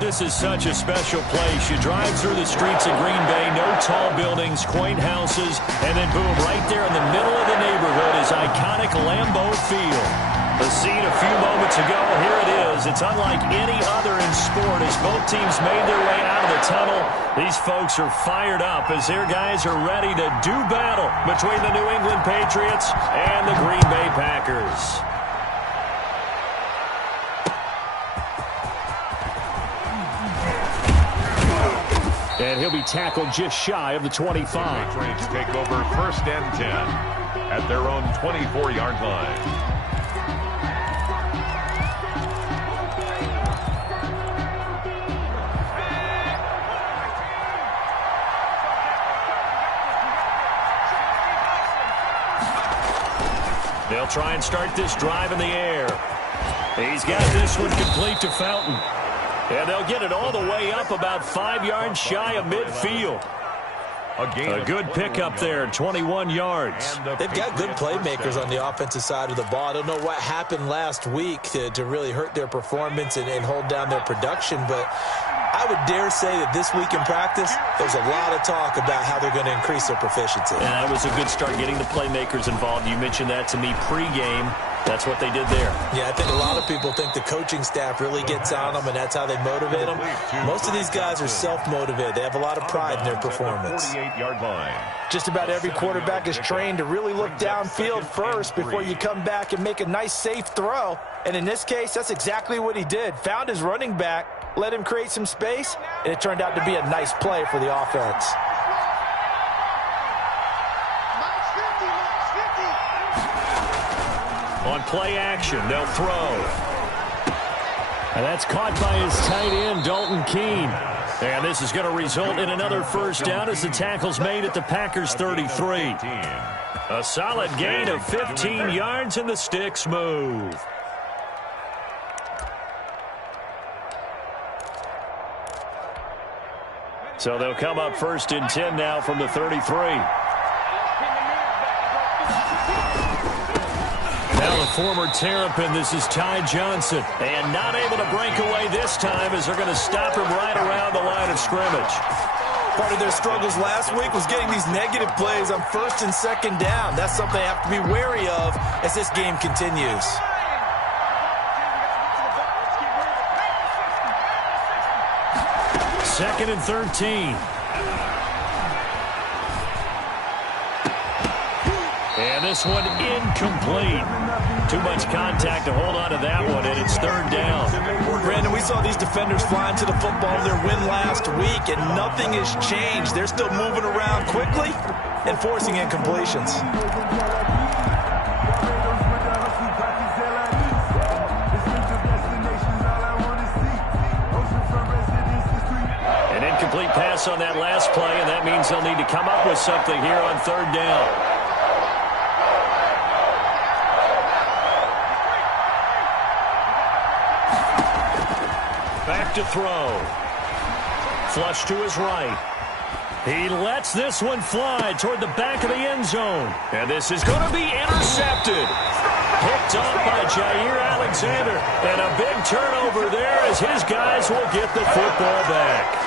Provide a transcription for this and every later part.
This is such a special place. You drive through the streets of Green Bay, no tall buildings, quaint houses, and then boom, right there in the middle of the neighborhood is iconic Lambeau Field. The scene a few moments ago, here it is. It's unlike any other in sport as both teams made their way out of the tunnel. These folks are fired up as their guys are ready to do battle between the New England Patriots and the Green Bay Packers. And he'll be tackled just shy of the 25. Patriots take over 1st and 10 at their own 24-yard line. They'll try and start this drive in the air. He's got this one complete to Fountain. And they'll get it all the way up about 5 yards shy of midfield. A good pickup there, 21 yards. They've got good playmakers on the offensive side of the ball. I don't know what happened last week to really hurt their performance and hold down their production, but I would dare say that this week in practice, there's a lot of talk about how they're going to increase their proficiency. And that was a good start getting the playmakers involved. You mentioned that to me pregame. That's what they did there. Yeah, I think a lot of people think the coaching staff really gets on them, and that's how they motivate them. Most of these guys are self-motivated. They have a lot of pride in their performance. 48-yard line. Just about every quarterback is trained to really look downfield first before you come back and make a nice, safe throw. And in this case, that's exactly what he did. Found his running back, let him create some space, and it turned out to be a nice play for the offense. On play action, they'll throw. And that's caught by his tight end, Dalton Keene. And this is going to result in another first down as the tackle's made at the Packers' 33. A solid gain of 15 yards and the sticks move. So they'll come up 1st and 10 now from the 33. Now the former Terrapin, this is Ty Johnson. And not able to break away this time as they're going to stop him right around the line of scrimmage. Part of their struggles last week was getting these negative plays on 1st and 2nd down. That's something they have to be wary of as this game continues. Second and 13. And this one incomplete. Too much contact to hold on to that one, and it's 3rd down. Brandon, we saw these defenders flying to the football in their win last week, and nothing has changed. They're still moving around quickly and forcing incompletions. An incomplete pass on that last play, and that means they'll need to come up with something here on 3rd down. Back to throw. Flush to his right. He lets this one fly toward the back of the end zone. And this is going to be intercepted. Picked off by Jair Alexander. And a big turnover there as his guys will get the football back.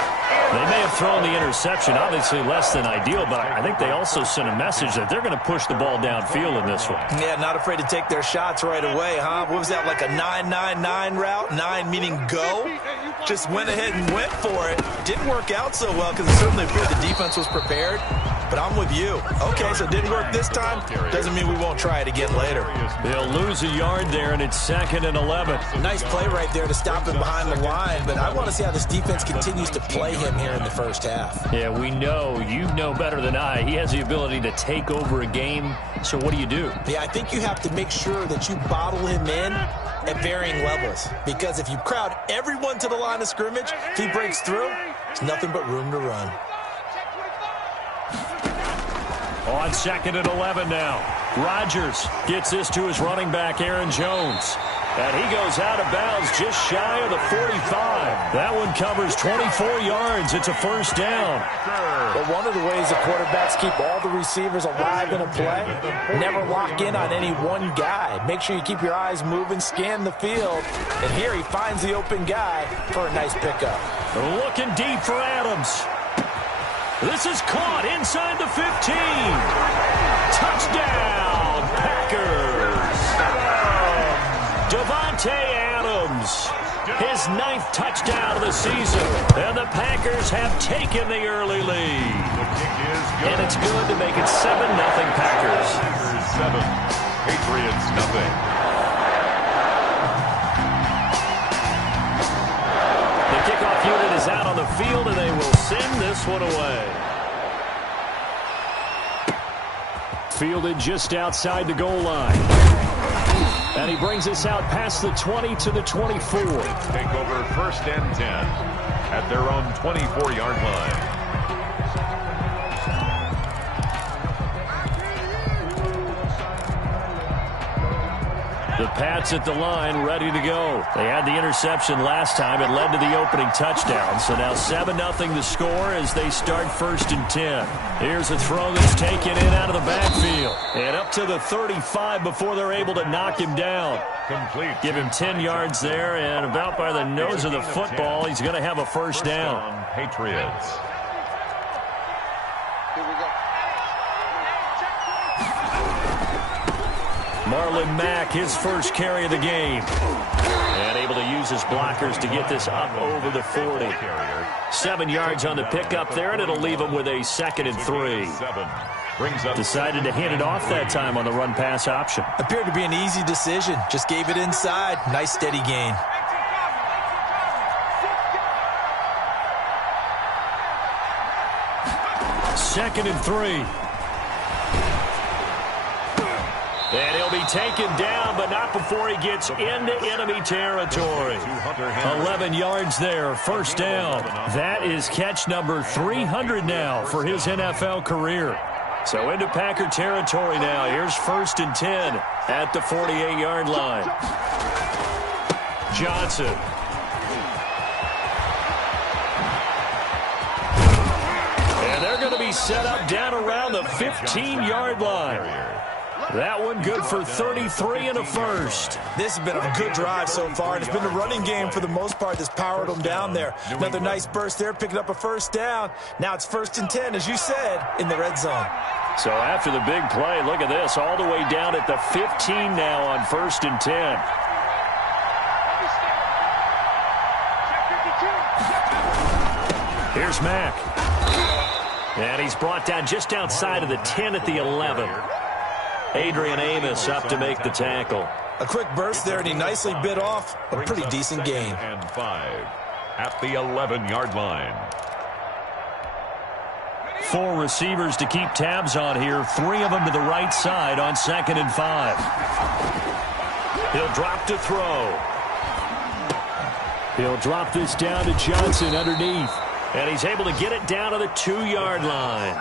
They may have thrown the interception, obviously less than ideal, but I think they also sent a message that they're going to push the ball downfield in this one. Yeah, not afraid to take their shots right away, huh? What was that, like a 9-9-9 route? 9 meaning go? Just went ahead and went for it. Didn't work out so well because it certainly appeared the defense was prepared. But I'm with you. Okay, so it didn't work this time. Doesn't mean we won't try it again later. They'll lose a yard there, and it's 2nd and 11. Nice play right there to stop him behind the line, but I want to see how this defense continues to play him here in the first half. Yeah, we know. You know better than I. He has the ability to take over a game. So what do you do? Yeah, I think you have to make sure that you bottle him in at varying levels. Because if you crowd everyone to the line of scrimmage, if he breaks through, there's nothing but room to run. On 2nd and 11 now. Rodgers gets this to his running back, Aaron Jones. And he goes out of bounds just shy of the 45. That one covers 24 yards. It's a first down. Well, one of the ways the quarterbacks keep all the receivers alive in a play, never lock in on any one guy. Make sure you keep your eyes moving, scan the field. And here he finds the open guy for a nice pickup. Looking deep for Adams. This is caught inside the 15. Touchdown, Packers. Davante Adams, his 9th touchdown of the season. And the Packers have taken the early lead. The kick is good. And it's good to make it 7-0 Packers. Packers 7, Patriots nothing. The kickoff unit is out on the field, and they will send this one away. Fielded just outside the goal line. And he brings us out past the 20 to the 24. Take over first and 10 at their own 24-yard line. The Pats at the line, ready to go. They had the interception last time. It led to the opening touchdown. So now 7-0 the score as they start first and 10. Here's a throw that's taken in out of the backfield. And up to the 35 before they're able to knock him down. Complete. Give him 10 yards there, and about by the nose of the football, he's going to have a first down. Patriots. Marlon Mack, his first carry of the game. And able to use his blockers to get this up over the 40. 7 yards on the pickup there, and it'll leave him with a 2nd and 3. Decided to hand it off that time on the run-pass option. Appeared to be an easy decision. Just gave it inside. Nice steady gain. Second and 3. And he'll be taken down, but not before he gets into enemy territory. 11 yards there, first down. That is catch number 300 now for his NFL career. So into Packer territory now. Here's first and 10 at the 48-yard line. Johnson. And they're going to be set up down around the 15-yard line. That one good for 33 and a first. This has been a good drive so far, and it's been the running game for the most part that's powered them down there. Another nice burst there, picking up a first down. Now it's first and 10, as you said, in the red zone. So after the big play, look at this, all the way down at the 15 now on first and 10. Here's Mack. And he's brought down just outside of the 10 at the 11. Adrian Amos up to make the tackle. A quick burst there, and he nicely bit off a pretty decent gain. And 5 at the 11-yard line. 4 receivers to keep tabs on here. 3 of them to the right side on 2nd and 5. He'll drop to throw. He'll drop this down to Johnson underneath. And he's able to get it down to the 2-yard line.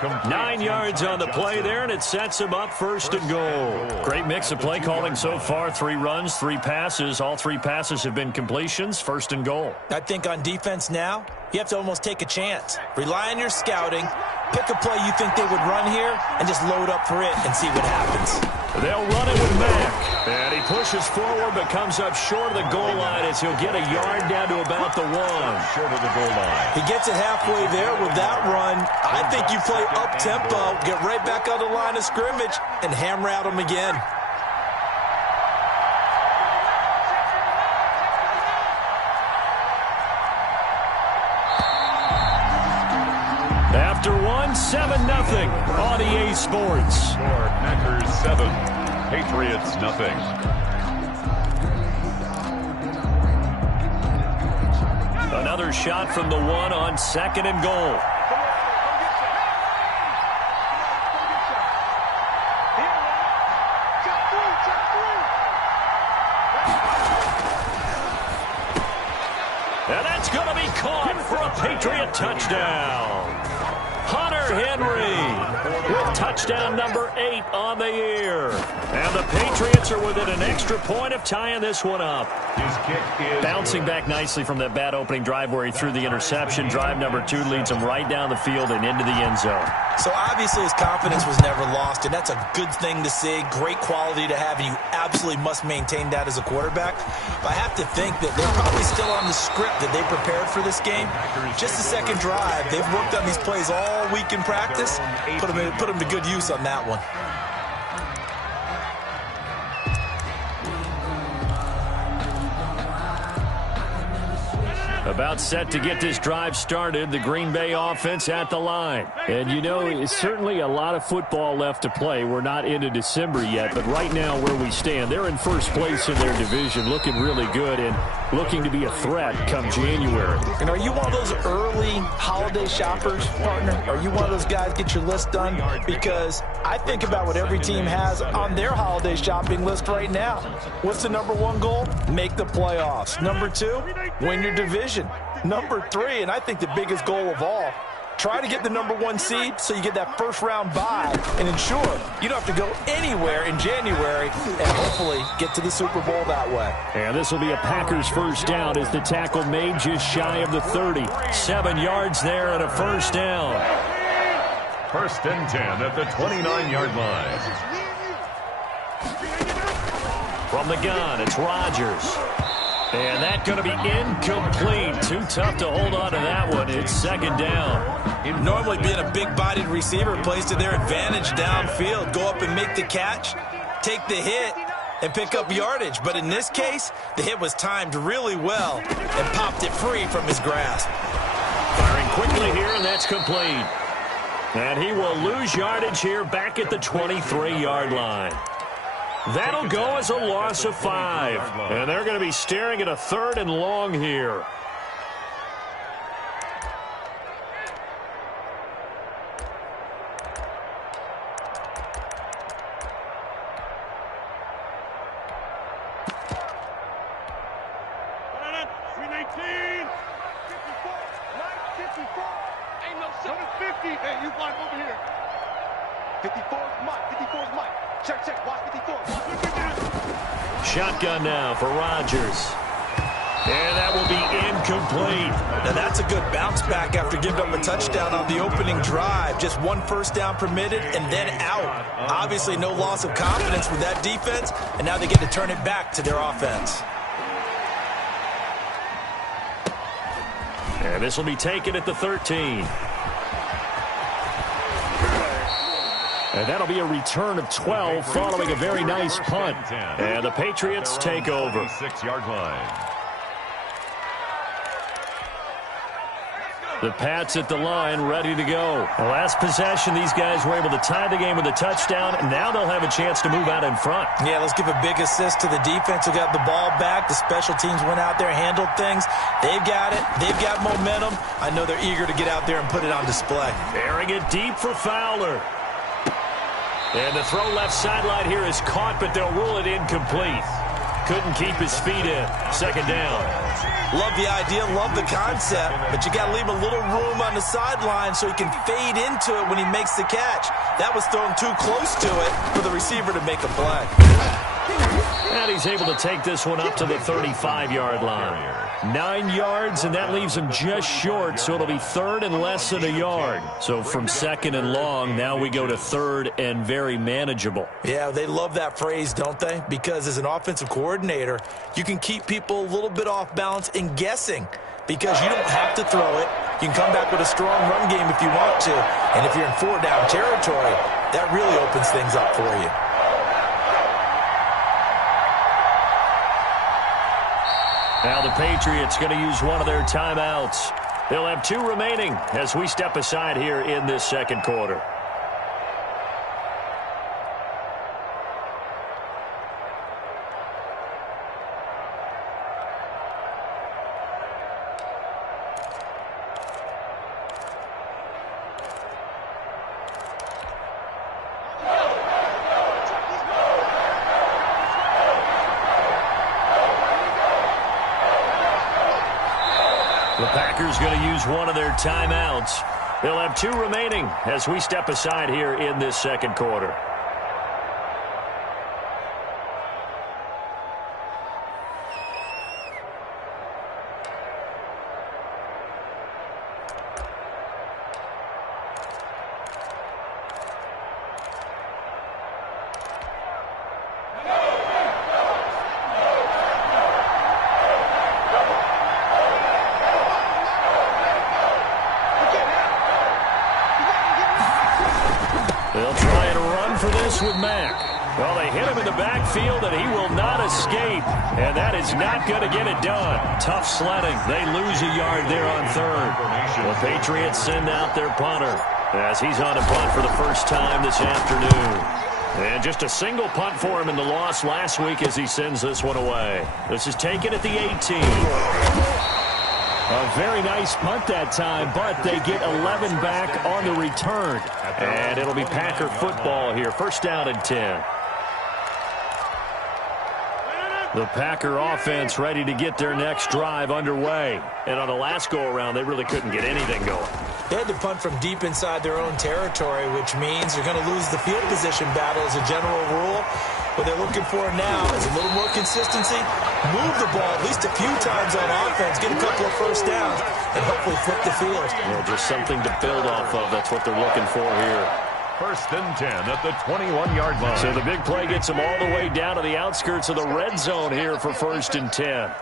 9 yards on the play there, and it sets him up first and goal. Great mix of play calling so far. 3 runs, 3 passes. All 3 passes have been completions. First and goal. I think on defense now, you have to almost take a chance. Rely on your scouting. Pick a play you think they would run here, and just load up for it and see what happens. They'll run it with Mack. And he pushes forward but comes up short of the goal line as he'll get a yard down to about the 1. Short of the goal line. He gets it halfway there with that run. I think you play up-tempo, get right back on the line of scrimmage, and hammer out him again. After 7-0 on EA Sports. Score Packers 7, Patriots nothing. Another shot from the 1 on 2nd and goal. And that's going to be caught for a Patriot touchdown. Hunter Henry with Touchdown number 8 on the year. And the Patriots are within an extra point of tying this one up. His kick is bouncing good. back nicely from that bad opening drive where he threw the interception. Drive number 2 leads him right down the field and into the end zone. So obviously his confidence was never lost, and that's a good thing to see. Great quality to have, and you absolutely must maintain that as a quarterback. But I have to think that they're probably still on the script that they prepared for this game. Just the second drive, they've worked on these plays all week in practice. Put them to good use on that one. About set to get this drive started, the Green Bay offense at the line. And, you know, it's certainly a lot of football left to play. We're not into December yet, but right now where we stand, they're in first place in their division, looking really good and looking to be a threat come January. And are you one of those early holiday shoppers, partner? Are you one of those guys get your list done? Because I think about what every team has on their holiday shopping list right now. What's the number 1 goal? Make the playoffs. Number 2, win your division. Number 3, and I think the biggest goal of all, try to get the number 1 seed so you get that first round bye and ensure you don't have to go anywhere in January and hopefully get to the Super Bowl that way. And this will be a Packers first down as the tackle made just shy of the 30. 7 yards there and a first down. First and 10 at the 29-yard line. From the gun, it's Rodgers. And that's going to be incomplete. Too tough to hold on to that one. It's second down. Normally being a big-bodied receiver plays to their advantage downfield. Go up and make the catch, take the hit, and pick up yardage. But in this case, the hit was timed really well and popped it free from his grasp. Firing quickly here, and that's complete. And he will lose yardage here back at the 23-yard line. That'll go as a loss of 5. And they're going to be staring at a 3rd and long here. Shotgun now for Rodgers. And that will be incomplete. Now that's a good bounce back after giving up a touchdown on the opening drive. Just 1 first down permitted and then out. Obviously no loss of confidence with that defense, and now they get to turn it back to their offense. And this will be taken at the 13. And that'll be a return of 12 following a very nice punt. And the Patriots take over. 6-yard line. The Pats at the line, ready to go. The last possession, these guys were able to tie the game with a touchdown, and now they'll have a chance to move out in front. Yeah, let's give a big assist to the defense who got the ball back. The special teams went out there, handled things. They've got it. They've got momentum. I know they're eager to get out there and put it on display. Airing it deep for Fowler. And the throw left sideline here is caught, but they'll rule it incomplete. Couldn't keep his feet in. Second down. Love the idea, love the concept, but you got to leave a little room on the sideline so he can fade into it when he makes the catch. That was thrown too close to it for the receiver to make a play. And he's able to take this one up to the 35-yard line. 9 yards, and that leaves him just short, so it'll be 3rd and less than a yard. So from 2nd and long, now we go to 3rd and very manageable. Yeah, they love that phrase, don't they? Because as an offensive coordinator, you can keep people a little bit off balance and guessing because you don't have to throw it. You can come back with a strong run game if you want to. And if you're in 4-down territory, that really opens things up for you. Now the Patriots going to use one of their timeouts. They'll have 2 remaining as we step aside here in this second quarter. The Packers going to use one of their timeouts. They'll have 2 remaining as we step aside here in this second quarter. They'll try and run for this with Mack. Well, they hit him in the backfield, and he will not escape. And that is not going to get it done. Tough sledding. They lose a yard there on third. The Patriots send out their punter as he's on a punt for the first time this afternoon. And just a single punt for him in the loss last week as he sends this one away. This is taken at the 18. A very nice punt that time, but they get 11 back on the return. And it'll be Packer football here. First down and 10. The Packer offense ready to get their next drive underway. And on the last go-around, they really couldn't get anything going. They had to punt from deep inside their own territory, which means they're going to lose the field position battle as a general rule. What they're looking for now is a little more consistency, move the ball at least a few times on offense, get a couple of first downs, and hopefully flip the field. Yeah, just something to build off of. That's what they're looking for here. First and 10 at the 21-yard line. So the big play gets them all the way down to the outskirts of the red zone here for first and 10.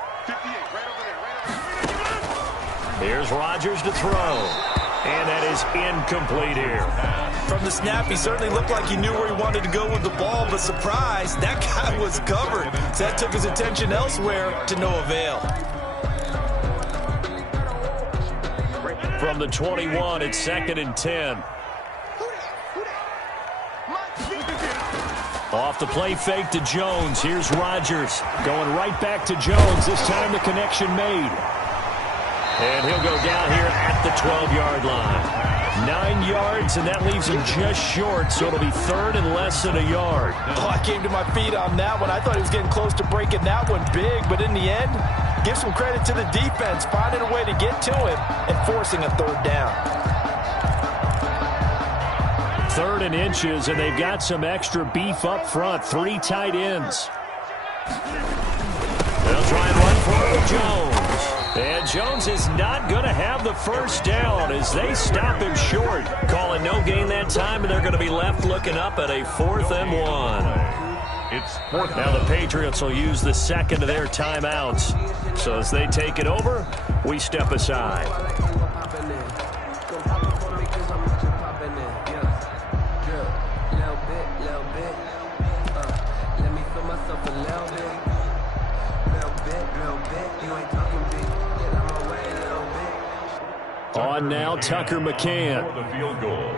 Here's Rodgers to throw. And that is incomplete here. From the snap, he certainly looked like he knew where he wanted to go with the ball, but surprise, that guy was covered. So that took his attention elsewhere to no avail. From the 21, it's second and 10. Off the play fake to Jones. Here's Rodgers going right back to Jones. This time the connection made. And he'll go down here at the 12-yard line. 9 yards, and that leaves him just short, so it'll be third and less than a yard. Oh, I came to my feet on that one. I thought he was getting close to breaking that one big, but in the end, give some credit to the defense, finding a way to get to him and forcing a third down. Third and inches, and they've got some extra beef up front. 3 tight ends. They'll try and run for it with Jones. And Jones is not going to have the first down as they stop him short. Calling no gain that time, and they're going to be left looking up at a 4th and 1. It's 4th. Now the Patriots will use the second of their timeouts. So as they take it over, we step aside. On now, Tucker McCann. For the field goal.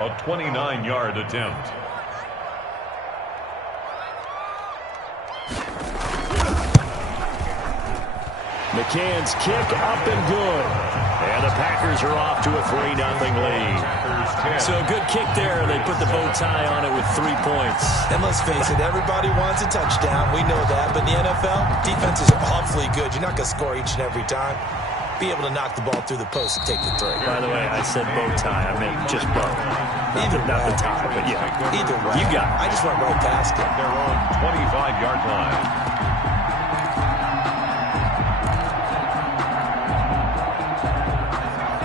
A 29-yard attempt. McCann's kick up and good. And the Packers are off to a 3-0 lead. So a good kick there. They put the bow tie on it with 3 points. And let's face it, everybody wants a touchdown. We know that. But in the NFL, defenses are awfully good. You're not going to score each and every time. Be able to knock the ball through the post and take the throw. By the way, I said bow tie. I meant just bow. Either way. Not the tie, but yeah. Either way. You got it. I just went right past it. They're on 25-yard line.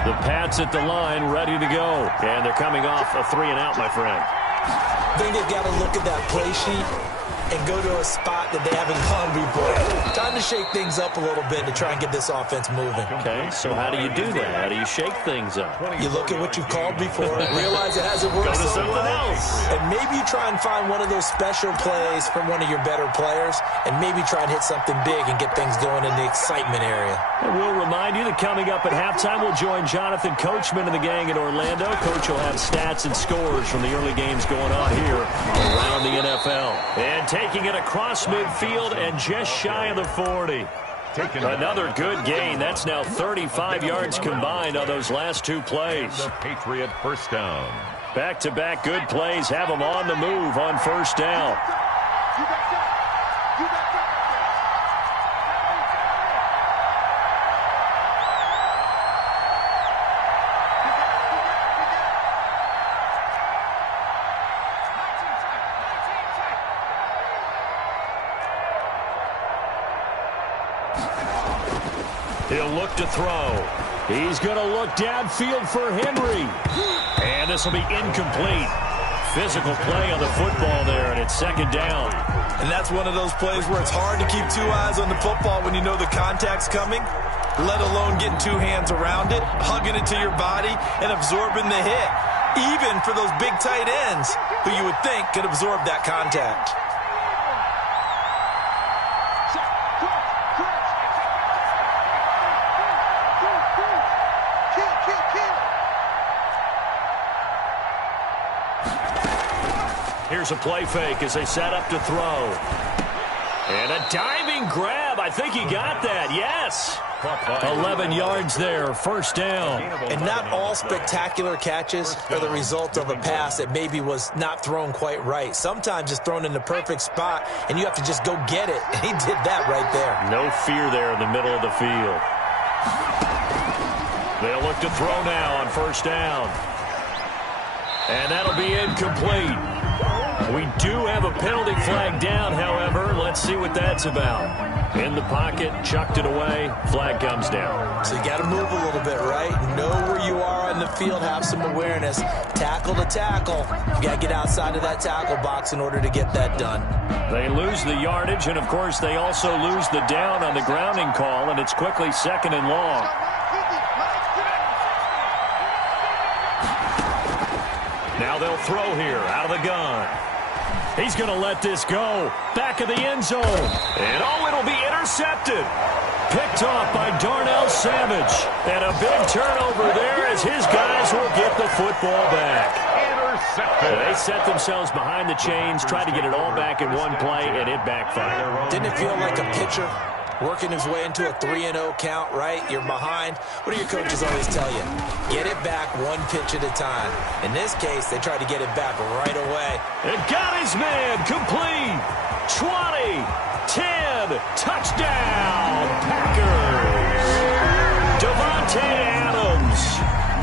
The Pats at the line, ready to go. And they're coming off a 3-and-out, my friend. I think they've got to look at that play sheet and go to a spot that they haven't gone before. Time to shake things up a little bit to try and get this offense moving. Okay, so how do you do that? How do you shake things up? You look at what you've called before, realize it hasn't worked Go to so something well, else. and maybe you try and find one of those special plays from one of your better players, and maybe try and hit something big and get things going in the excitement area. And we'll remind you that coming up at halftime, we'll join Jonathan Coachman and the gang in Orlando. Coach will have stats and scores from the early games going on here around the NFL. And taking it across midfield and just shy of the 40. Another good gain. That's now 35 yards combined on those last 2 plays. The Patriot first down. Back-to-back good plays have them on the move on first down. They'll look to throw. He's going to look downfield for Henry. And this will be incomplete. Physical play on the football there, and it's second down. And that's one of those plays where it's hard to keep two eyes on the football when you know the contact's coming, let alone getting two hands around it, hugging it to your body, and absorbing the hit, even for those big tight ends who you would think could absorb that contact. Here's a play fake as they set up to throw. And a diving grab. I think he got that. Yes. 11 yards there. First down. And not all spectacular catches are the result of a pass that maybe was not thrown quite right. Sometimes it's thrown in the perfect spot, and you have to just go get it. And he did that right there. No fear there in the middle of the field. They'll look to throw now on first down. And that'll be incomplete. We do have a penalty flag down, however. Let's see what that's about. In the pocket, chucked it away, flag comes down. So you got to move a little bit, right? Know where you are on the field, have some awareness. Tackle to tackle. You got to get outside of that tackle box in order to get that done. They lose the yardage, and of course they also lose the down on the grounding call, and it's quickly second and long. Now they'll throw here out of the gun. He's going to let this go. Back of the end zone. And it'll be intercepted. Picked off by Darnell Savage. And a big turnover there as his guys will get the football back. Intercepted. They set themselves behind the chains, tried to get it all back in one play, and it backfired. Didn't it feel like a pitcher working his way into a 3-0 count, right? You're behind. What do your coaches always tell you? Get it back one pitch at a time. In this case, they tried to get it back right away. And got his man complete. 20, 10, touchdown, Packers. Devontae Adams,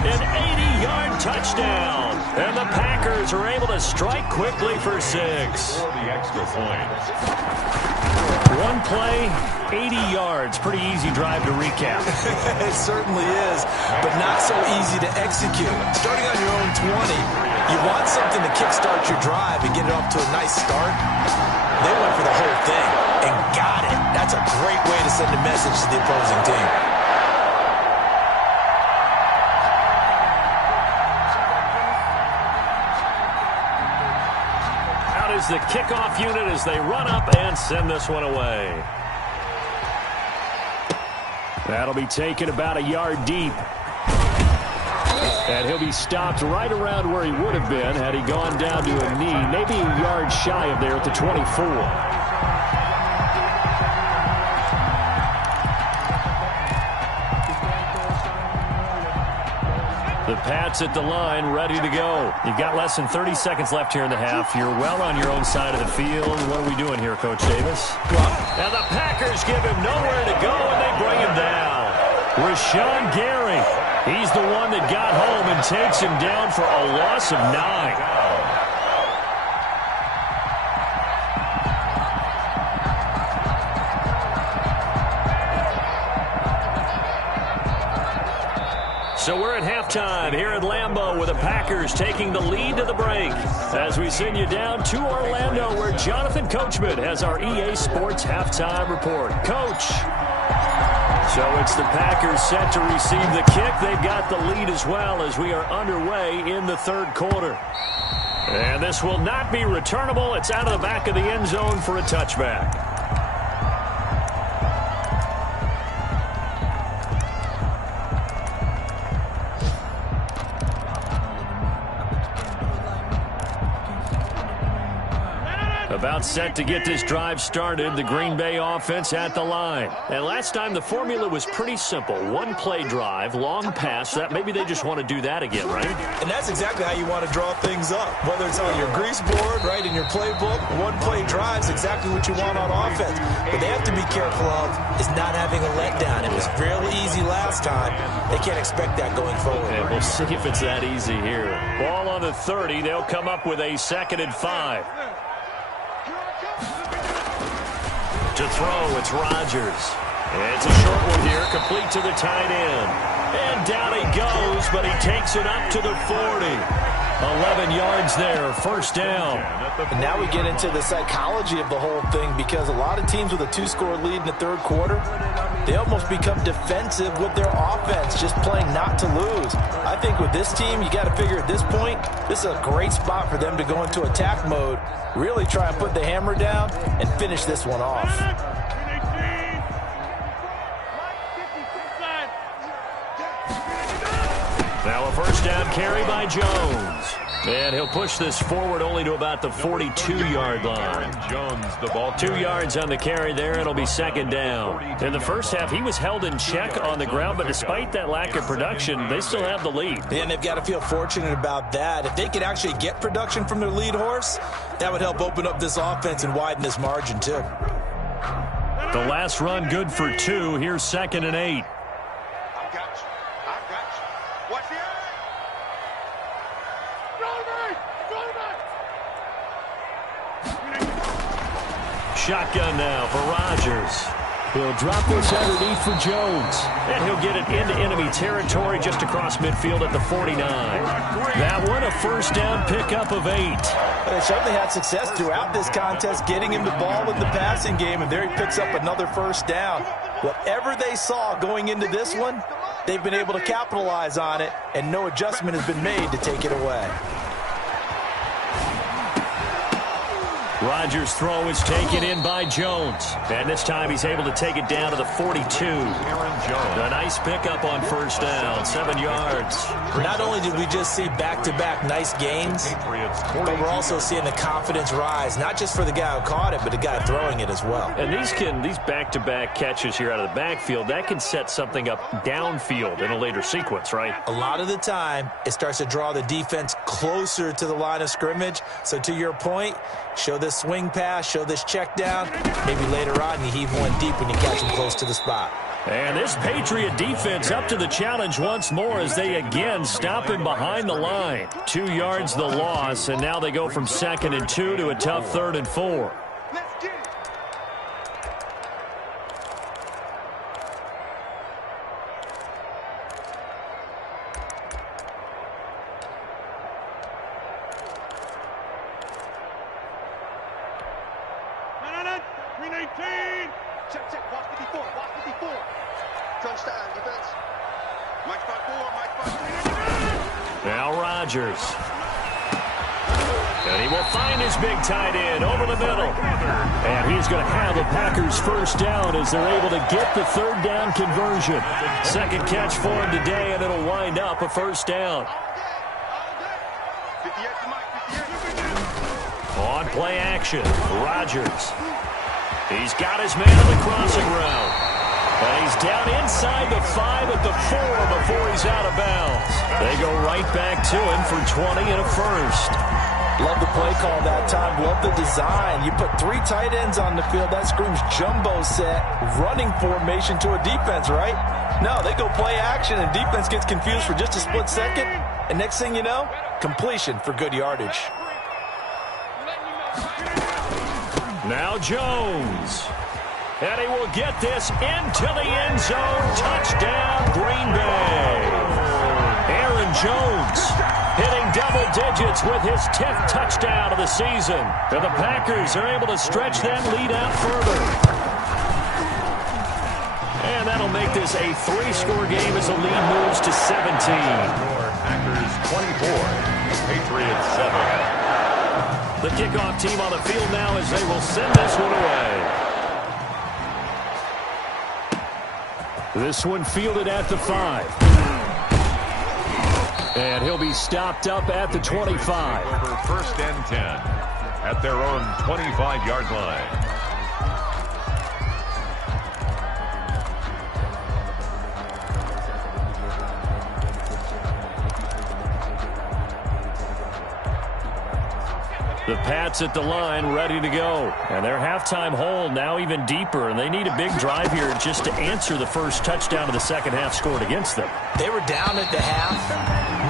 an 80-yard touchdown. And the Packers are able to strike quickly for 6. For the extra point. One play, 80 yards. Pretty easy drive to recap. It certainly is, but not so easy to execute. Starting on your own 20, you want something to kickstart your drive and get it off to a nice start. They went for the whole thing and got it. That's a great way to send a message to the opposing team. Is the kickoff unit as they run up and send this one away. That'll be taken about a yard deep. And he'll be stopped right around where he would have been had he gone down to a knee, maybe a yard shy of there at the 24. The Pats at the line, ready to go. You've got less than 30 seconds left here in the half. You're well on your own side of the field. What are we doing here, Coach Davis? And the Packers give him nowhere to go, and they bring him down. Rashawn Gary, he's the one that got home and takes him down for a loss of 9. So we're at halftime here at Lambeau with the Packers taking the lead to the break as we send you down to Orlando where Jonathan Coachman has our EA Sports halftime report. Coach. So it's the Packers set to receive the kick. They've got the lead as well as we are underway in the third quarter. And this will not be returnable. It's out of the back of the end zone for a touchback. About set to get this drive started, the Green Bay offense at the line. And last time the formula was pretty simple. One play drive, long pass. That maybe they just want to do that again, right? And that's exactly how you want to draw things up. Whether it's on your grease board, right, in your playbook, one play drive is exactly what you want on offense. What they have to be careful of is not having a letdown. It was fairly easy last time. They can't expect that going forward. And we'll see if it's that easy here. Ball on the 30. They'll come up with a 2nd and 5. To throw, it's Rodgers. It's a short one here, complete to the tight end. And down he goes, but he takes it up to the 40. 11 yards there, first down. And now we get into the psychology of the whole thing, because a lot of teams with a 2-score lead in the third quarter, they almost become defensive with their offense, just playing not to lose. I think with this team, you got to figure at this point, this is a great spot for them to go into attack mode, really try and put the hammer down and finish this one off. Now a first down carry by Jones. And he'll push this forward only to about the 42-yard line. Jones, the ball 2 yards on the carry there. It'll be second down. In the first half, he was held in check on the ground, but despite that lack of production, they still have the lead. And they've got to feel fortunate about that. If they could actually get production from their lead horse, that would help open up this offense and widen this margin too. The last run good for 2. Here's 2nd and 8. Shotgun now for Rodgers. He'll drop this underneath for Jones. And he'll get it into enemy territory just across midfield at the 49. That one, a first down pickup of 8. They certainly had success throughout this contest, getting him the ball in the passing game, and there he picks up another first down. Whatever they saw going into this one, they've been able to capitalize on it, and no adjustment has been made to take it away. Rodgers' throw is taken in by Jones. And this time he's able to take it down to the 42. A nice pickup on first down, 7 yards. Not only did we just see back-to-back nice gains, but we're also seeing the confidence rise, not just for the guy who caught it, but the guy throwing it as well. And these back-to-back catches here out of the backfield, that can set something up downfield in a later sequence, right? A lot of the time, it starts to draw the defense closer to the line of scrimmage. So to your point, show this swing pass, show this check down. Maybe later on you heave one deep when you catch him close to the spot. And this Patriot defense up to the challenge once more as they again stop him behind the line. 2 yards the loss, and now they go from 2nd and 2 to a tough 3rd and 4. Now Rodgers. And he will find his big tight end over the middle. And he's going to have the Packers first down as they're able to get the 3rd down conversion. Second catch for him today, and it'll wind up a first down. On play action, Rodgers. He's got his man on the crossing route. And he's down inside the 5 at the 4 before he's out of bounds. They go right back to him for 20 and a first. Love the play call that time. Love the design. You put 3 tight ends on the field. That screams jumbo set, running formation to a defense, right? No, they go play action, and defense gets confused for just a split second. And next thing you know, completion for good yardage. Now Jones. And he will get this into the end zone. Touchdown, Green Bay. Aaron Jones hitting double digits with his 10th touchdown of the season. And the Packers are able to stretch that lead out further. And that'll make this a 3-score game as the lead moves to 17. Packers 24, Patriots 7. The kickoff team on the field now as they will send this one away. This one fielded at the 5. And he'll be stopped up at the 25. Over 1st and 10 at their own 25-yard line. The Pats at the line ready to go. And their halftime hole now even deeper. And they need a big drive here just to answer the first touchdown of the second half scored against them. They were down at the half.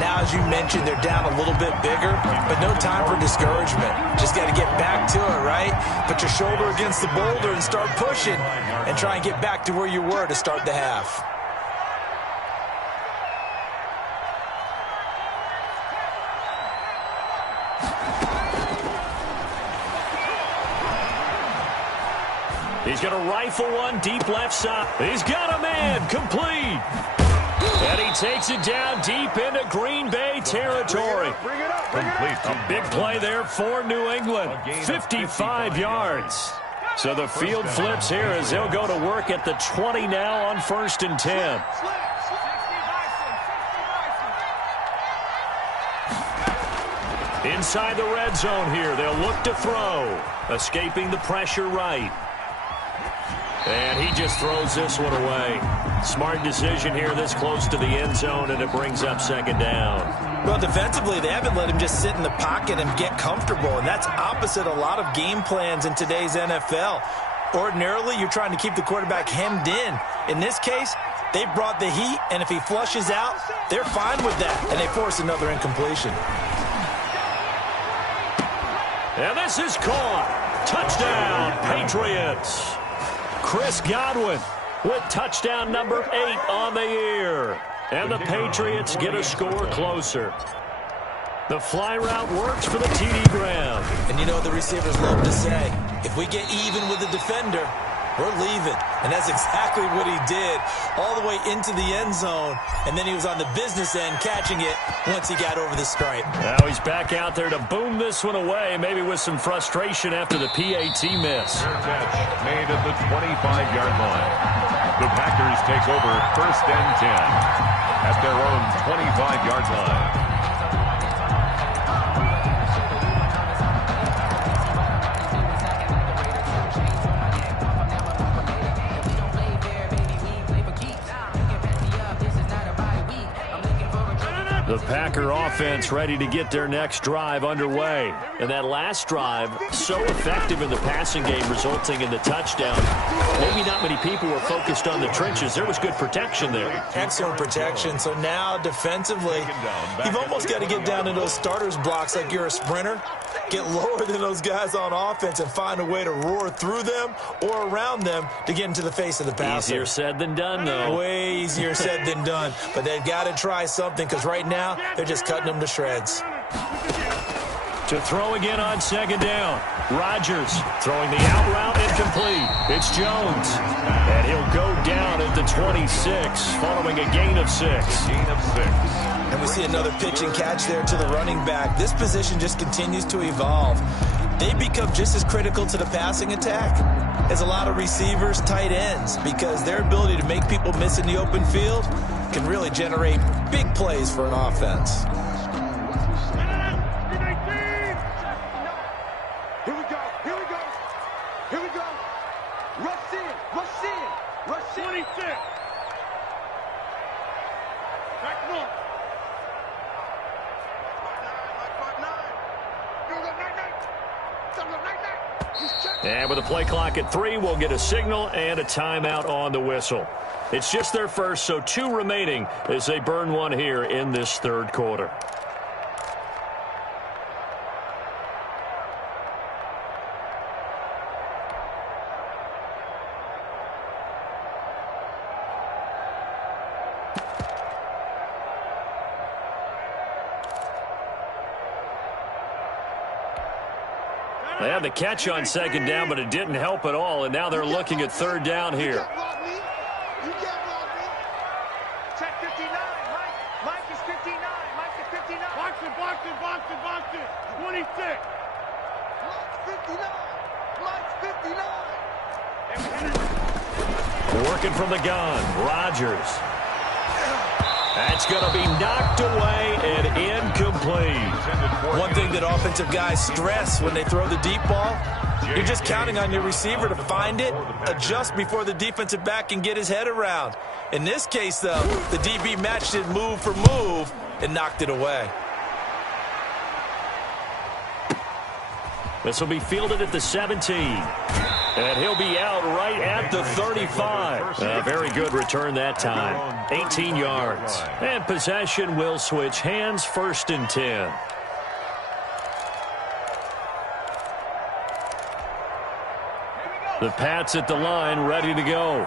Now as you mentioned, they're down a little bit bigger, but no time for discouragement. Just got to get back to it, right? Put your shoulder against the boulder and start pushing and try and get back to where you were to start the half. He's going to rifle one deep left side. He's got a man, complete. And he takes it down deep into Green Bay territory. Complete. A big play there for New England. 55 yards. So the field flips here as they'll go to work at the 20 now on 1st and 10. Inside the red zone here, they'll look to throw. Escaping the pressure right. And he just throws this one away. Smart decision here this close to the end zone, and it brings up 2nd down. Well, defensively, they haven't let him just sit in the pocket and get comfortable, and that's opposite a lot of game plans in today's NFL. Ordinarily, you're trying to keep the quarterback hemmed in. In this case, they brought the heat, and if he flushes out, they're fine with that, and they force another incompletion. And this is caught. Touchdown, Patriots. Chris Godwin with touchdown number 8 on the year. And the Patriots get a score closer. The fly route works for the TD Graham. And you know what the receivers love to say? If we get even with the defender, we're leaving. And that's exactly what he did all the way into the end zone. And then he was on the business end catching it once he got over the stripe. Now he's back out there to boom this one away, maybe with some frustration after the PAT miss. Catch made at the 25-yard line. The Packers take over 1st and 10 at their own 25-yard line. The Packer offense ready to get their next drive underway. And that last drive, so effective in the passing game, resulting in the touchdown. Maybe not many people were focused on the trenches. There was good protection there. Excellent protection. So now, defensively, you've almost got to get down in those starters blocks like you're a sprinter. Get lower than those guys on offense and find a way to roar through them or around them to get into the face of the passer. Easier said than done, though. Way easier said than done. But they've got to try something because right now they're just cutting them to shreds. To throw again on 2nd down. Rodgers throwing the out route incomplete. It's Jones. And he'll go down at the 26 following a gain of 6. Gain of 6. And we see another pitch and catch there to the running back. This position just continues to evolve. They become just as critical to the passing attack as a lot of receivers, tight ends, because their ability to make people miss in the open field can really generate big plays for an offense. Here we go. Here we go. Here we go. Rush in. Rush in. Rush in. 26. Back north. And with the play clock at 3, we'll get a signal and a timeout on the whistle. It's just their first, so 2 remaining as they burn one here in this 3rd quarter. They had the catch on 2nd down, but it didn't help at all, and now they're looking at 3rd down here. You can't block me. Check 59. Mike is 59. Mike is 59. Box it, box it, box it, box it. 26. Mike's 59. Mike's 59. Working from the gun, Rodgers. That's going to be knocked away and incomplete. One thing that offensive guys stress when they throw the deep ball, you're just counting on your receiver to find it, adjust before the defensive back can get his head around. In this case, though, the DB matched it move for move and knocked it away. This will be fielded at the 17. And he'll be out right at the 35. A very good return that time. 18 yards. And possession will switch hands, 1st and 10. The Pats at the line, ready to go.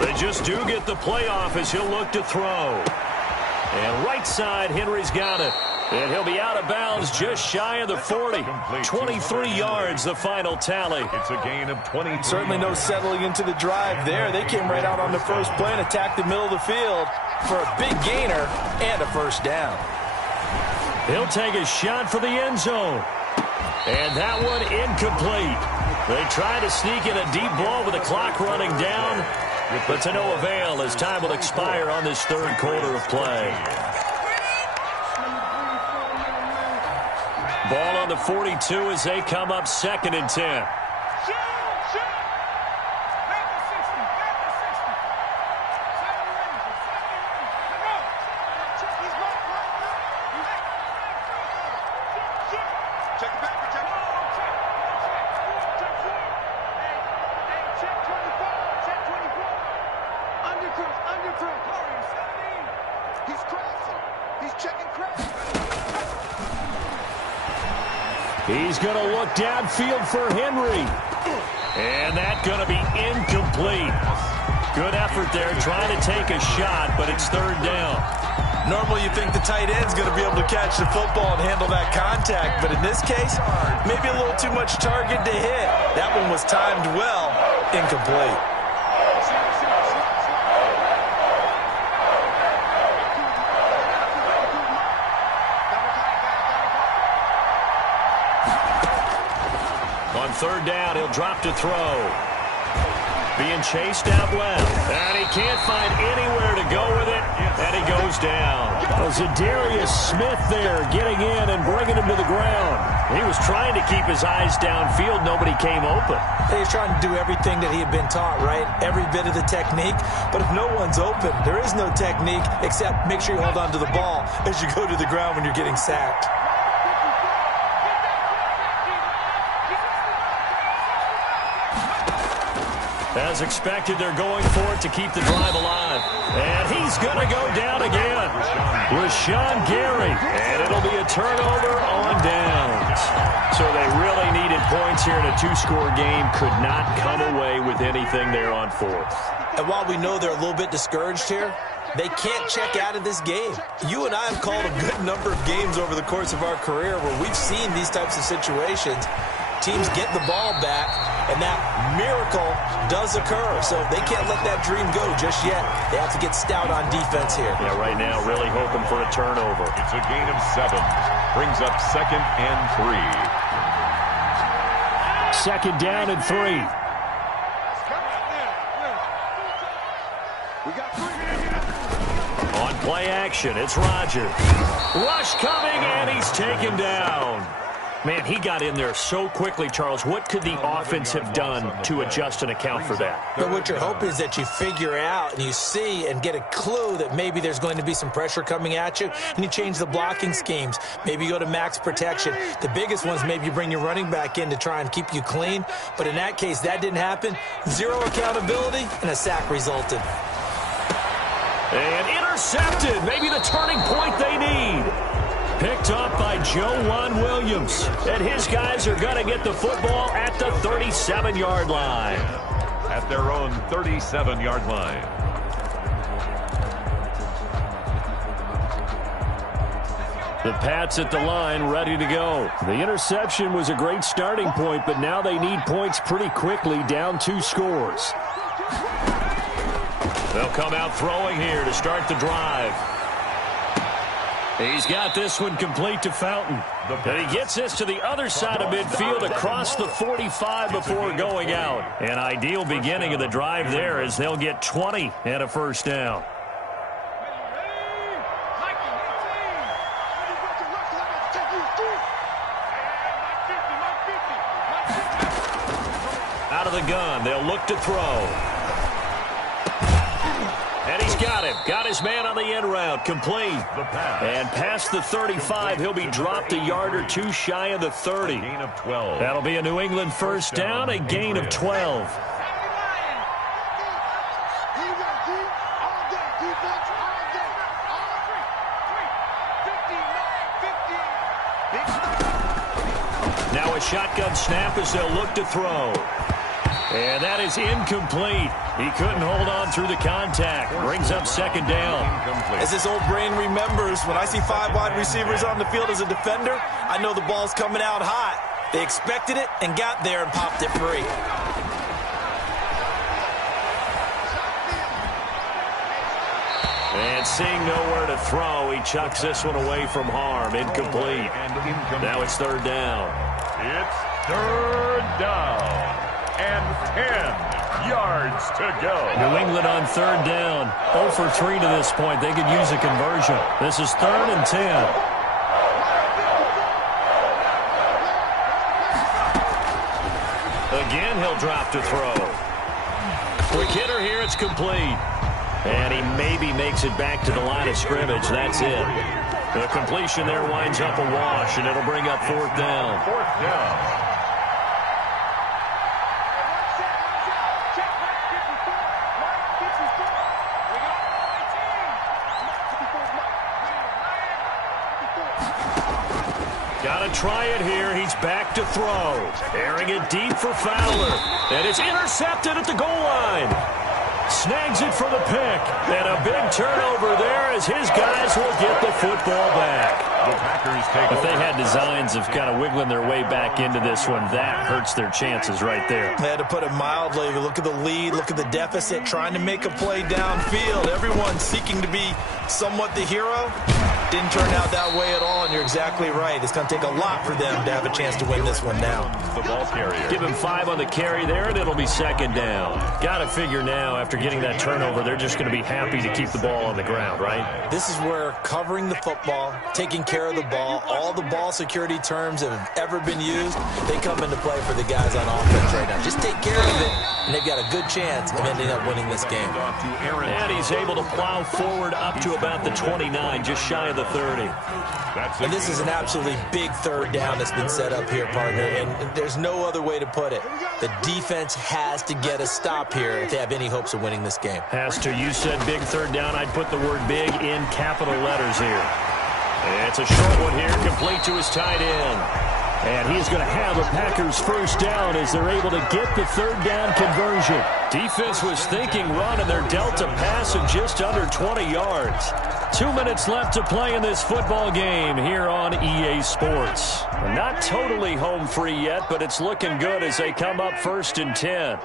They just do get the playoff as he'll look to throw. And right side, Henry's got it. And he'll be out of bounds just shy of the 40. 23 yards, the final tally. It's a gain of 20. Certainly no settling into the drive there. They came right out on the first play and attacked the middle of the field for a big gainer and a 1st down. He'll take a shot for the end zone. And that one incomplete. They try to sneak in a deep ball with the clock running down, but to no avail as time will expire on this 3rd quarter of play. Ball on the 42 as they come up 2nd and 10. He's going to look downfield for Henry. And that's going to be incomplete. Good effort there trying to take a shot, but it's 3rd down. Normally you think the tight end's going to be able to catch the football and handle that contact, but in this case, maybe a little too much target to hit. That one was timed well, incomplete. On 3rd down, he'll drop to throw. Being chased out left. And he can't find anywhere to go with it. And he goes down. Zadarius Smith there getting in and bringing him to the ground. He was trying to keep his eyes downfield. Nobody came open. He was trying to do everything that he had been taught, right? Every bit of the technique. But if no one's open, there is no technique except make sure you hold on to the ball as you go to the ground when you're getting sacked. As expected, they're going for it to keep the drive alive. And he's going to go down again. Rashawn Gary. And it'll be a turnover on downs. So they really needed points here in a 2-score game. Could not come away with anything there on 4th. And while we know they're a little bit discouraged here, they can't check out of this game. You and I have called a good number of games over the course of our career where we've seen these types of situations. Teams get the ball back, and that miracle does occur. So they can't let that dream go just yet. They have to get stout on defense here. Yeah, right now really hoping for a turnover. It's a gain of 7. Brings up 2nd and 3. 2nd down and 3. On play action, it's Rodgers. Rush coming, and he's taken down. Man, he got in there so quickly, Charles. What could the offense have done to adjust and account for that? But what you're hoping is that you figure out and you see and get a clue that maybe there's going to be some pressure coming at you, and you change the blocking schemes. Maybe you go to max protection. The biggest ones, maybe you bring your running back in to try and keep you clean. But in that case, that didn't happen. 0 accountability, and a sack resulted. And intercepted. Maybe the turning point they need. Picked up by Joejuan Williams. And his guys are going to get the football at the 37-yard line. At their own 37-yard line. The Pats at the line, ready to go. The interception was a great starting point, but now they need points pretty quickly, down 2 scores. They'll come out throwing here to start the drive. He's got this one complete to Fountain. And he gets this to the other side of midfield across the 45 before going out. An ideal beginning of the drive there as they'll get 20 and a first down. Out of the gun, they'll look to throw. And he's got him. Got his man on the end route. Complete. And past the 35, he'll be dropped a yard or two shy of the 30. Gain of 12. That'll be a New England first down, a gain of 12. Now a shotgun snap as they'll look to throw. And that is incomplete. He couldn't hold on through the contact. Brings up second down. As this old brain remembers, when I see 5 wide receivers on the field as a defender, I know the ball's coming out hot. They expected it and got there and popped it free. And seeing nowhere to throw, he chucks this one away from harm. Incomplete. Now it's third down. It's third down. And 10 yards to go. New England on third down. 0 for 3 to this point. They could use a conversion. This is 3rd and 10. Again, he'll drop to throw. Quick hitter here. It's complete. And he maybe makes it back to the line of scrimmage. That's it. The completion there winds up a wash, and it'll bring up 4th down. 4th down. Try it here. He's back to throw. Airing it deep for Fowler. And it's intercepted at the goal line. Snags it for the pick. And a big turnover there as his guys will get the football back. The Packers take if they had designs of kind of wiggling their way back into this one, that hurts their chances right there. They had to put it mildly. Look at the lead. Look at the deficit. Trying to make a play downfield. Everyone seeking to be somewhat the hero. Didn't turn out that way at all, and you're exactly right. It's going to take a lot for them to have a chance to win this one now. The ball carrier. Give him 5 on the carry there, and it'll be second down. Got to figure now, after getting that turnover, they're just going to be happy to keep the ball on the ground, right? This is where covering the football, taking care of the ball, all the ball security terms that have ever been used, they come into play for the guys on offense right now. Just take care of it, and they've got a good chance of ending up winning this game. And he's able to plow forward up to about the 29, just shy of the 30. And this is an absolutely big third down that's been set up here, partner, and there's no other way to put it. The defense has to get a stop here if they have any hopes of winning this game. Has to. You said big third down. I'd put the word big in capital letters here. It's a short one here, complete to his tight end. And he's going to have a Packers first down as they're able to get the third down conversion. Defense was thinking run, and they're dealt a pass of just under 20 yards. 2 minutes left to play in this football game here on EA Sports. Not totally home free yet, but it's looking good as they come up 1st and 10.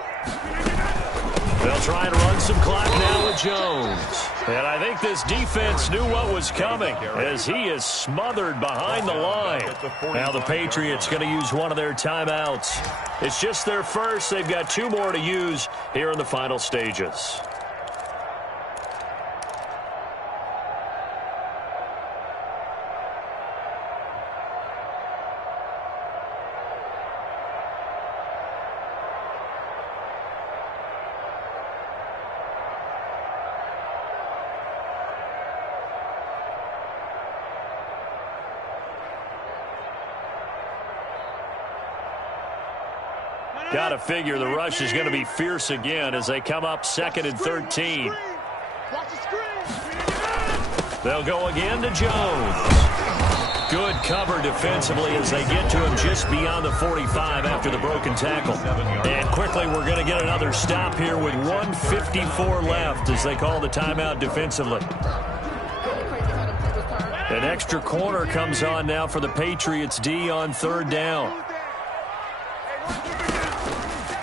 They'll try and run some clock now with Jones. And I think this defense knew what was coming as he is smothered behind the line. Now the Patriots going to use one of their timeouts. It's just their first. They've got 2 more to use here in the final stages. Got to figure the rush is going to be fierce again as they come up 2nd and 13. They'll go again to Jones. Good cover defensively as they get to him just beyond the 45 after the broken tackle. And quickly we're going to get another stop here with 1:54 left as they call the timeout defensively. An extra corner comes on now for the Patriots D on 3rd down.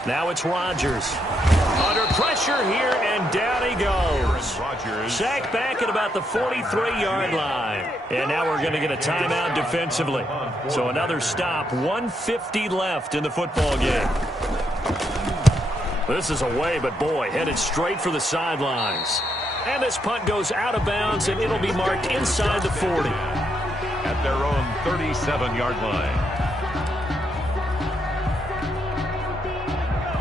Now it's Rodgers. Under pressure here, and down he goes. Sacked back at about the 43-yard line. And now we're going to get a timeout defensively. So another stop, 1:50 left in the football game. This is away, but boy, headed straight for the sidelines. And this punt goes out of bounds, and it'll be marked inside the 40. At their own 37-yard line.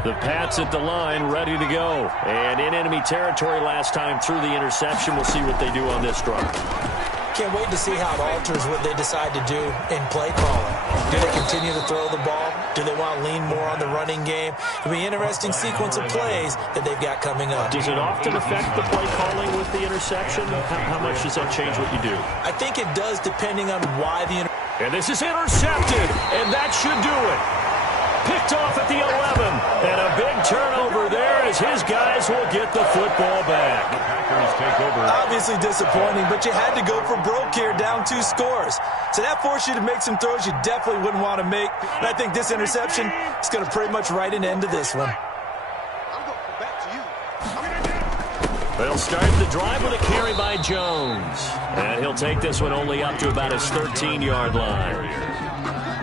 The Pats at the line, ready to go. And in enemy territory last time through the interception. We'll see what they do on this drive. Can't wait to see how it alters what they decide to do in play calling. Do they continue to throw the ball? Do they want to lean more on the running game? It'll be an interesting sequence of plays that they've got coming up. Does it often affect the play calling with the interception? How much does that change what you do? I think it does, depending on why the And this is intercepted, and that should do it. Picked off at the 11, and a big turnover there as his guys will get the football back. The Packers take over. Obviously disappointing, but you had to go for broke here, down 2 scores. So that forced you to make some throws you definitely wouldn't want to make. And I think this interception is going to pretty much write an end to this one. They'll start the drive with a carry by Jones. And he'll take this one only up to about his 13-yard line.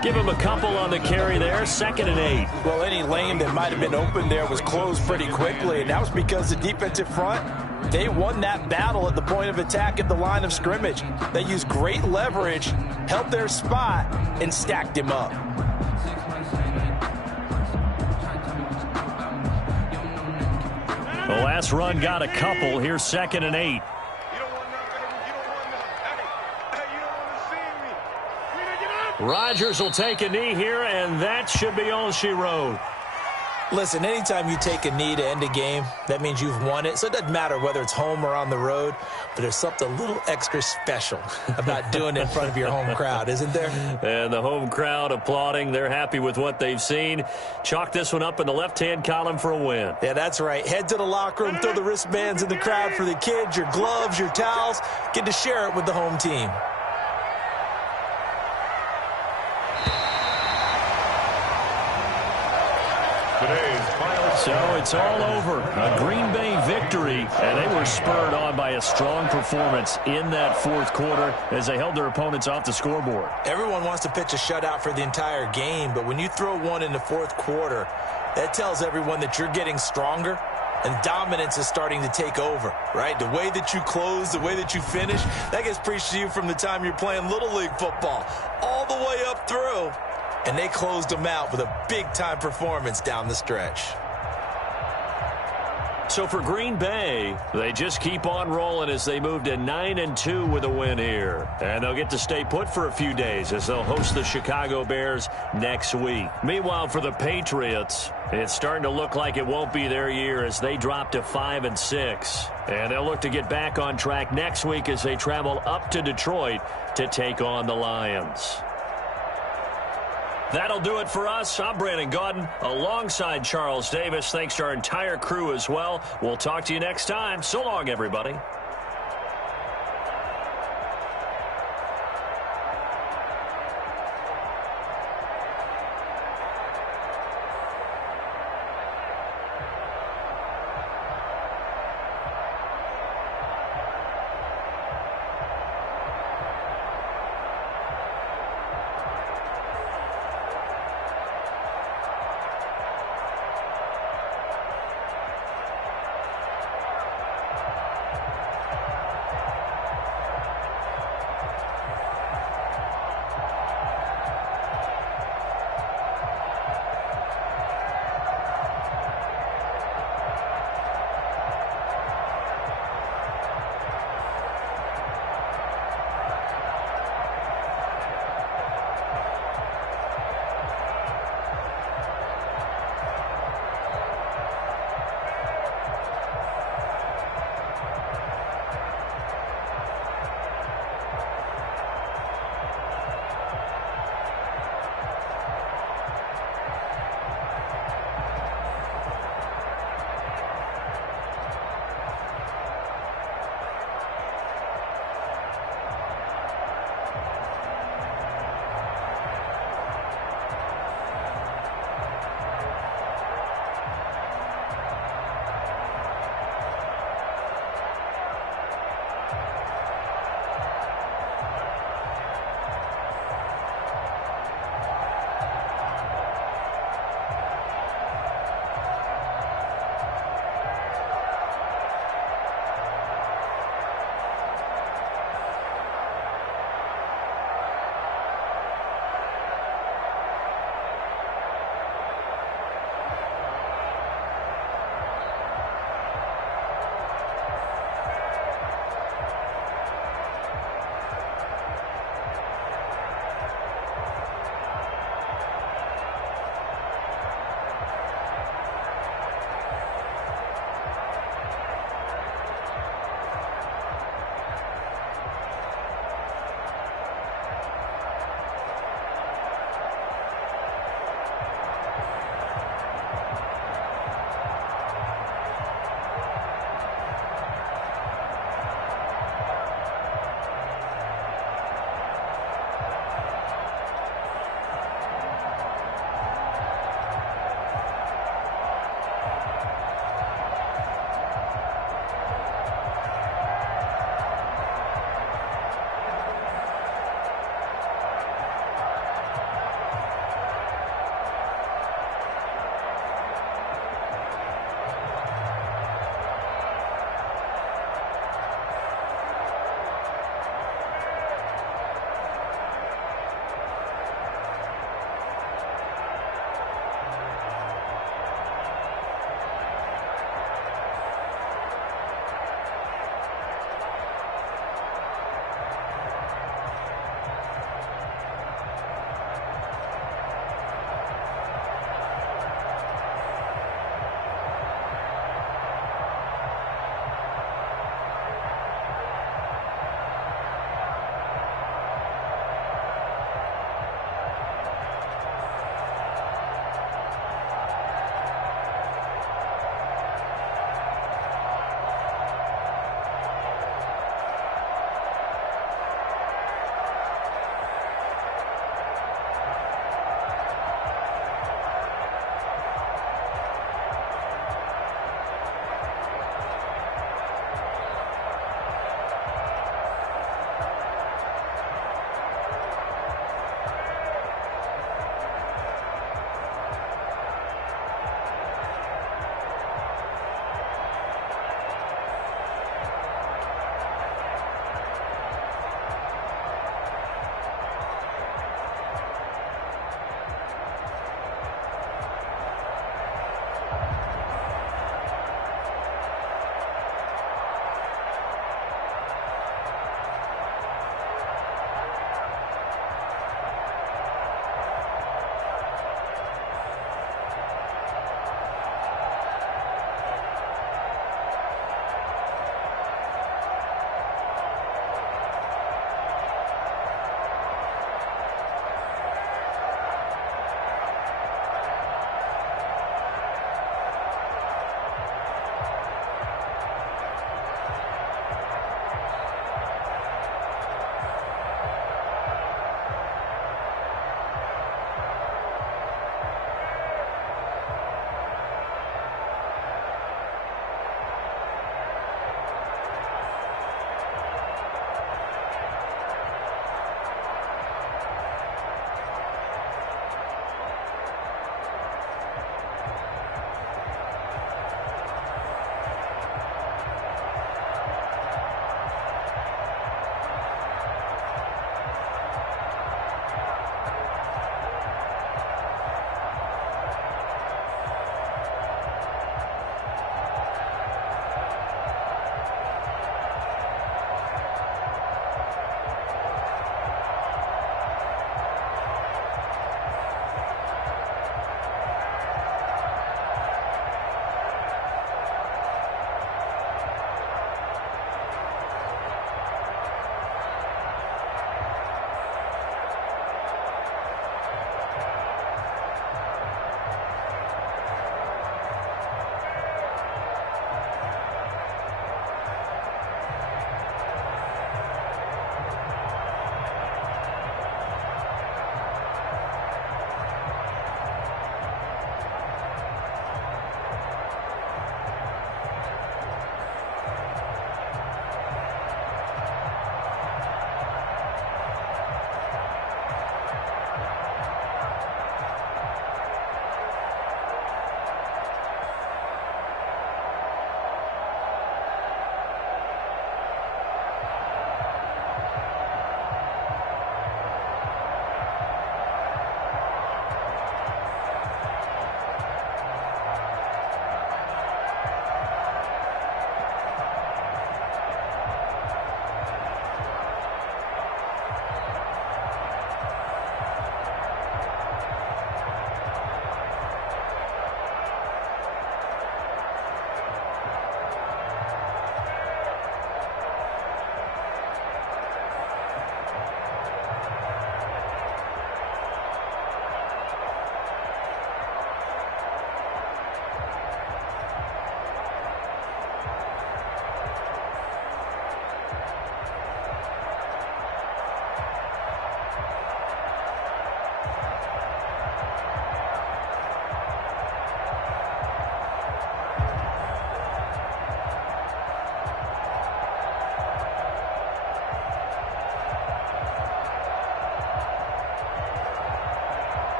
Give him a couple on the carry there, 2nd and 8. Well, any lane that might have been open there was closed pretty quickly, and that was because the defensive front, they won that battle at the point of attack at the line of scrimmage. They used great leverage, held their spot, and stacked him up. The last run got a couple. Here's 2nd and 8. Rodgers will take a knee here, and that should be all she wrote. Listen, anytime you take a knee to end a game, that means you've won it. So it doesn't matter whether it's home or on the road, but there's something a little extra special about doing it in front of your home crowd, isn't there? And the home crowd applauding. They're happy with what they've seen. Chalk this one up in the left-hand column for a win. Yeah, that's right. Head to the locker room, throw the wristbands in the crowd for the kids, your gloves, your towels. Get to share it with the home team. So it's all over. A Green Bay victory, and they were spurred on by a strong performance in that 4th quarter as they held their opponents off the scoreboard. Everyone wants to pitch a shutout for the entire game, but when you throw one in the 4th quarter, that tells everyone that you're getting stronger and dominance is starting to take over, right? The way that you close, the way that you finish, that gets preached to you from the time you're playing Little League football all the way up through, and they closed them out with a big-time performance down the stretch. So for Green Bay, they just keep on rolling as they move to 9-2 with a win here. And they'll get to stay put for a few days as they'll host the Chicago Bears next week. Meanwhile, for the Patriots, it's starting to look like it won't be their year as they drop to 5-6. And they'll look to get back on track next week as they travel up to Detroit to take on the Lions. That'll do it for us. I'm Brandon Gaudin alongside Charles Davis. Thanks to our entire crew as well. We'll talk to you next time. So long, everybody.